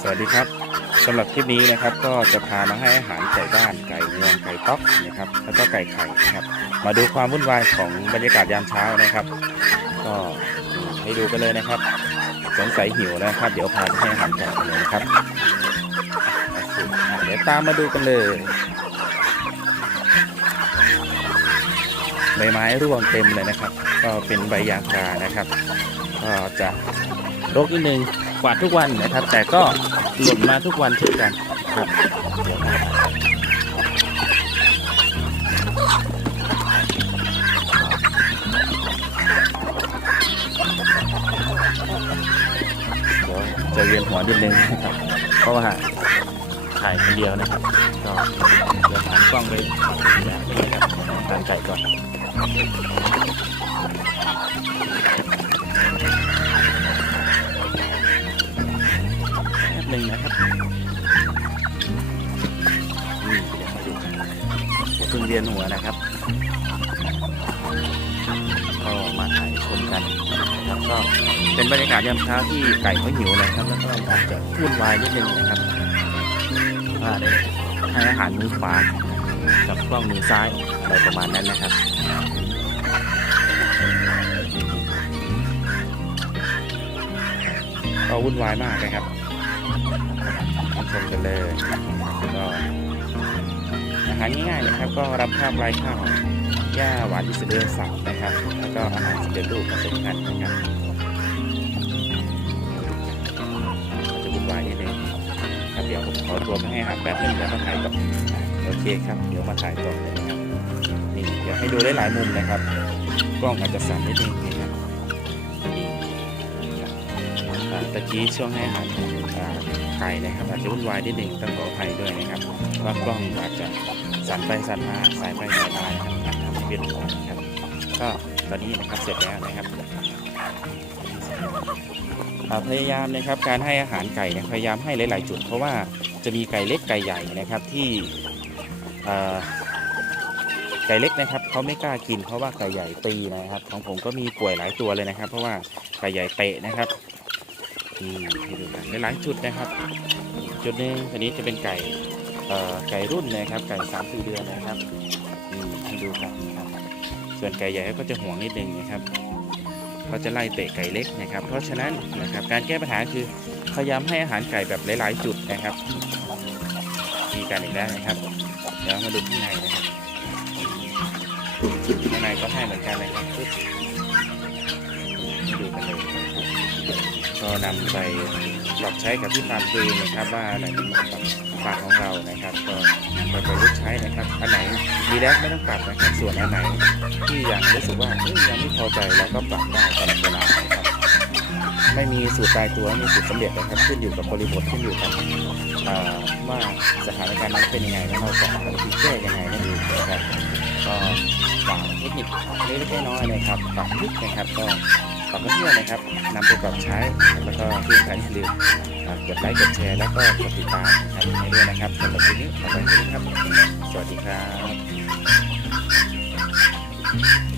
สวัสดีครับสำหรับคลิปนี้นะครับก็จะพามาให้อาหารไก่บ้านไก่งวงไก่ต๊อกนะครับแล้วก็ไก่ไข่นะครับมาดูความวุ่นวายของบรรยากาศยามเช้านะครับ ก็ให้ดูกันเลยนะครับ สงสัยหิวแล้วนะครับ เดี๋ยวพาไปให้อาหารไก่กันเลยนะครับเดี๋ยวตามมาดูกันเลย ใบไม้ร่วงเต็มเลยนะครับ ก็เป็นใบยางพารานะครับก็จะรกนิดนึงกวาดทุกวันนะครับ แต่ก็หล่นมาทุกวันเช่นกันครับเดี๋ยวจะเวียนหัวนิดนึงนะครับเพราะว่าถ่ายคนเดียวนะครับ ก็เดี๋ยวหันกล้องไปนะนะครับทานไก่ก่อน หนึ่งนะครับนี่เดี๋ยวมาดูเพิ่งเรียนหัวนะครับก็มาถ่ายชมกันนะครับก็เป็นบรรยากาศยามเช้าที่ไก่เขาหิวนะครับแล้วก็อาจจะวุ่นวายนิดนึงนะครับว่าให้อาหารมือขวา กับกล้องมือซ้ายอะไรประมาณนั้นนะครับก็วุ่นวายมากนะครับมาชมกันเลยก็อาหารง่ายๆนะครับ ก็รับข้าวปลายข้าวหญ้าหวานอิสเดลสับนะครับ แล้วก็อาหารสำเร็จรูปมาเป็นนนะครับอาจจะวุ่นวายนิดนึงครับเดี๋ยวผมขอตัวไปให้อาหารแป๊บนึงแล้วมาถ่ายต่อโอ เคครับ เดี๋ยวมาถ่ายต่อเลยนะครับ นี่เดี๋ยวให้ดูได้หลายมุมนะครับ กล้องอาจจะสั่นนิดนึงนะครับนี่ตะกี้ช่วงให้อาหารไก่นะครับอาจจะวุ่นวายนิดหนึ่งต้องขออภัยด้วยนะครับว่ากล้องอาจจะสั่นไปสั่นมาสายไปสายมานะครับทำเวียนหัวนะครับก็ตอนนี้นะครับเสร็จแล้วนะครับพยายามนะครับการให้อาหารไก่พยายามให้หลาย ๆ จุด เพราะว่าจะมีไก่เล็กไก่ใหญ่นะครับที่ ไก่เล็กนะครับเขาไม่กล้ากินเพราะว่าไก่ใหญ่ตีนะครับ ของผมก็มีป่วยหลายตัวเลยนะครับ เพราะว่าไก่ใหญ่เตะนะครับนี่ให้ดูกันหลายจุดนะครับ จุดหนึ่งอันนี้จะเป็นไก่ไก่รุ่นนะครับ ไก่สามสี่เดือนนะครับนี่ให้ดูกันนะครับ ส่วนไก่ใหญ่ก็จะห่วงนิดนึงนะครับเขาจะไล่เตะไก่เล็กนะครับ เพราะฉะนั้นนะครับการแก้ปัญหาคือพยายามให้อาหารไก่แบบหลาย ๆ จุดนะครับ กันอีกแล้วนะครับ เดี๋ยวมาดูข้างในนะครับข้างในก็ให้เหมือนกันนะครับปึ๊บดูกันเลยก็นำไปปรับใช้กับที่ฟาร์มตัวเองนะครับว่าอันไหนที่เหมาะกับฟาร์มของเรานะครับ ก็ไปประยุกต์ใช้นะครับอันไหนดีแล้วไม่ต้องปรับนะครับส่วนอันไหน ที่ยังรู้สึกว่ายังไม่พอใจเราก็ปรับได้ตลอดเวลานะครับไม่มีสูตรตายตัวไม่มีสูตรสำเร็จนะครับขึ้นอยู่กับบริบทขึ้นอยู่กับ ว่าสถานการณ์นั้นเป็นยังไงแล้วเราจะหาวิธีแก้ยังไงนั่นเองนะครับก็ฝากเทคนิคเล็กๆน้อยๆนะครับฝากยุคนะครับก็ฝากเพื่อนๆนะครับนำไปปรับใช้แล้วก็ที่สำคัญอย่าลืมอ่ากดไลค์กดแชร์แล้วก็กดติดตามนะครับให้ด้วยนะครับสำหรับคลิปนี้ขอบคุณครับ สวัสดีครับ